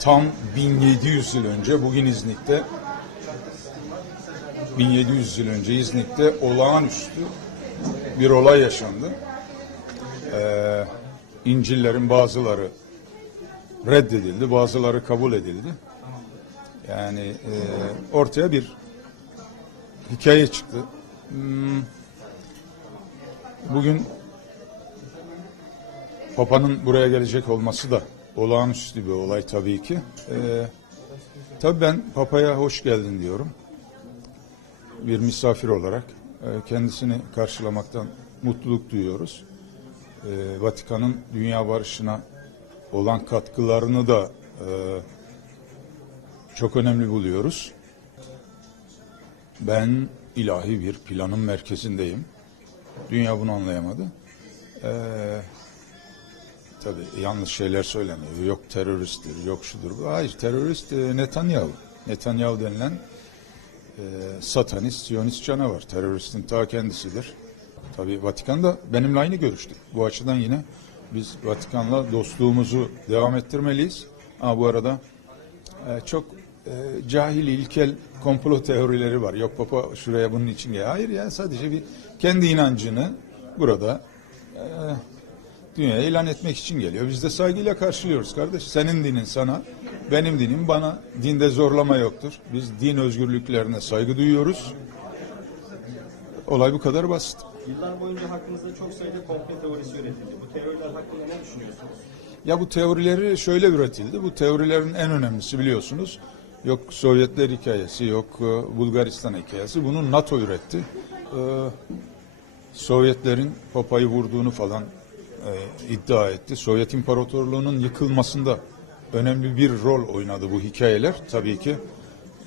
tam 1700 yıl önce bugün İznik'te 1700 yıl önce İznik'te olağanüstü bir olay yaşandı. Ee, İncil'lerin bazıları reddedildi, bazıları kabul edildi. Yani e, ortaya bir hikaye çıktı. Hmm, Bugün Papa'nın buraya gelecek olması da olağanüstü bir olay tabii ki. Ee, tabii ben Papa'ya hoş geldin diyorum. Bir misafir olarak e, kendisini karşılamaktan mutluluk duyuyoruz. Ee, Vatikan'ın dünya barışına olan katkılarını da e, çok önemli buluyoruz. Ben ilahi bir planın merkezindeyim. Dünya bunu anlayamadı. Ee, tabii yanlış şeyler söyleniyor. Yok teröristtir, yok şudur. bu. Hayır terörist e, Netanyahu. Netanyahu denilen e, satanist, siyonist canavar. Teröristin ta kendisidir. Tabii Vatikan da benimle aynı görüştü. Bu açıdan yine biz Vatikan'la dostluğumuzu devam ettirmeliyiz. Ama bu arada e, çok e, cahil ilkel komplo teorileri var. Yok Papa şuraya bunun için gel. Hayır ya sadece bir kendi inancını burada e, dünyaya ilan etmek için geliyor. Biz de saygıyla karşılıyoruz kardeş. Senin dinin sana, benim dinim bana. Dinde zorlama yoktur. Biz din özgürlüklerine saygı duyuyoruz. Olay bu kadar basit. Yıllar boyunca hakkınızda çok sayıda komplo teorisi üretildi. Bu teoriler hakkında ne düşünüyorsunuz? Ya bu teorileri şöyle üretildi. Bu teorilerin en önemlisi biliyorsunuz. Yok Sovyetler hikayesi, yok e, Bulgaristan hikayesi. Bunu NATO üretti. Ee, Sovyetlerin Papa'yı vurduğunu falan iddia etti. Sovyet İmparatorluğu'nun yıkılmasında önemli bir rol oynadı bu hikayeler tabii ki.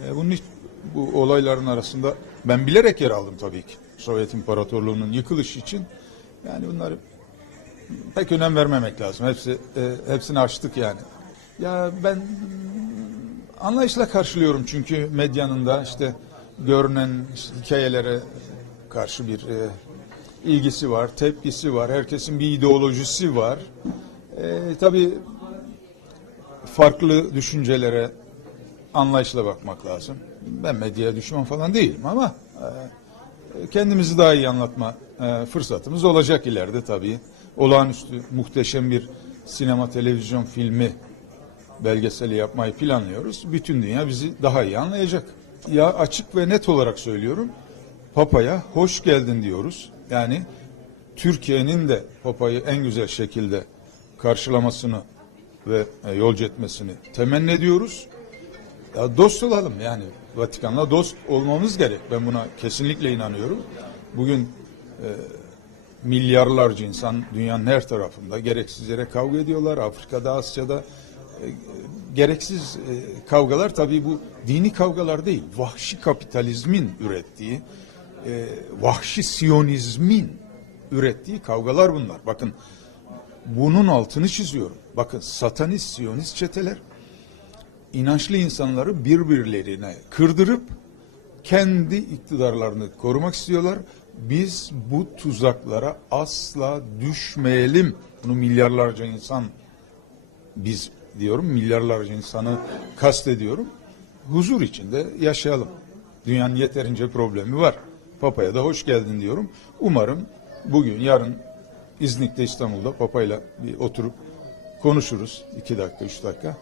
E, bunun bu olayların arasında ben bilerek yer aldım tabii ki. Sovyet İmparatorluğu'nun yıkılışı için. Yani bunları pek önem vermemek lazım. Hepsi e, hepsini açtık yani. Ya ben anlayışla karşılıyorum çünkü medyanın da işte görünen hikayelere karşı bir e, ilgisi var, tepkisi var. Herkesin bir ideolojisi var. E, tabii farklı düşüncelere anlayışla bakmak lazım. Ben medyaya düşman falan değilim ama e, kendimizi daha iyi anlatma e, fırsatımız olacak ileride tabii. Olağanüstü muhteşem bir sinema televizyon filmi belgeseli yapmayı planlıyoruz. Bütün dünya bizi daha iyi anlayacak. Ya açık ve net olarak söylüyorum. Papa'ya hoş geldin diyoruz. Yani Türkiye'nin de Papa'yı en güzel şekilde karşılamasını ve e, yolcu etmesini temenni ediyoruz. Ya dost olalım yani Vatikan'la dost olmamız gerek. Ben buna kesinlikle inanıyorum. Bugün e, milyarlarca insan dünyanın her tarafında gereksiz yere kavga ediyorlar. Afrika'da, Asya'da e, gereksiz e, kavgalar tabii bu dini kavgalar değil. Vahşi kapitalizmin ürettiği, e, vahşi siyonizmin ürettiği kavgalar bunlar. Bakın bunun altını çiziyorum. Bakın satanist, siyonist çeteler inançlı insanları birbirlerine kırdırıp kendi iktidarlarını korumak istiyorlar. Biz bu tuzaklara asla düşmeyelim. Bunu milyarlarca insan biz diyorum milyarlarca insanı kastediyorum. Huzur içinde yaşayalım. Dünyanın yeterince problemi var. Papa'ya da hoş geldin diyorum. Umarım bugün yarın İznik'te İstanbul'da Papa'yla bir oturup konuşuruz. iki dakika, üç dakika.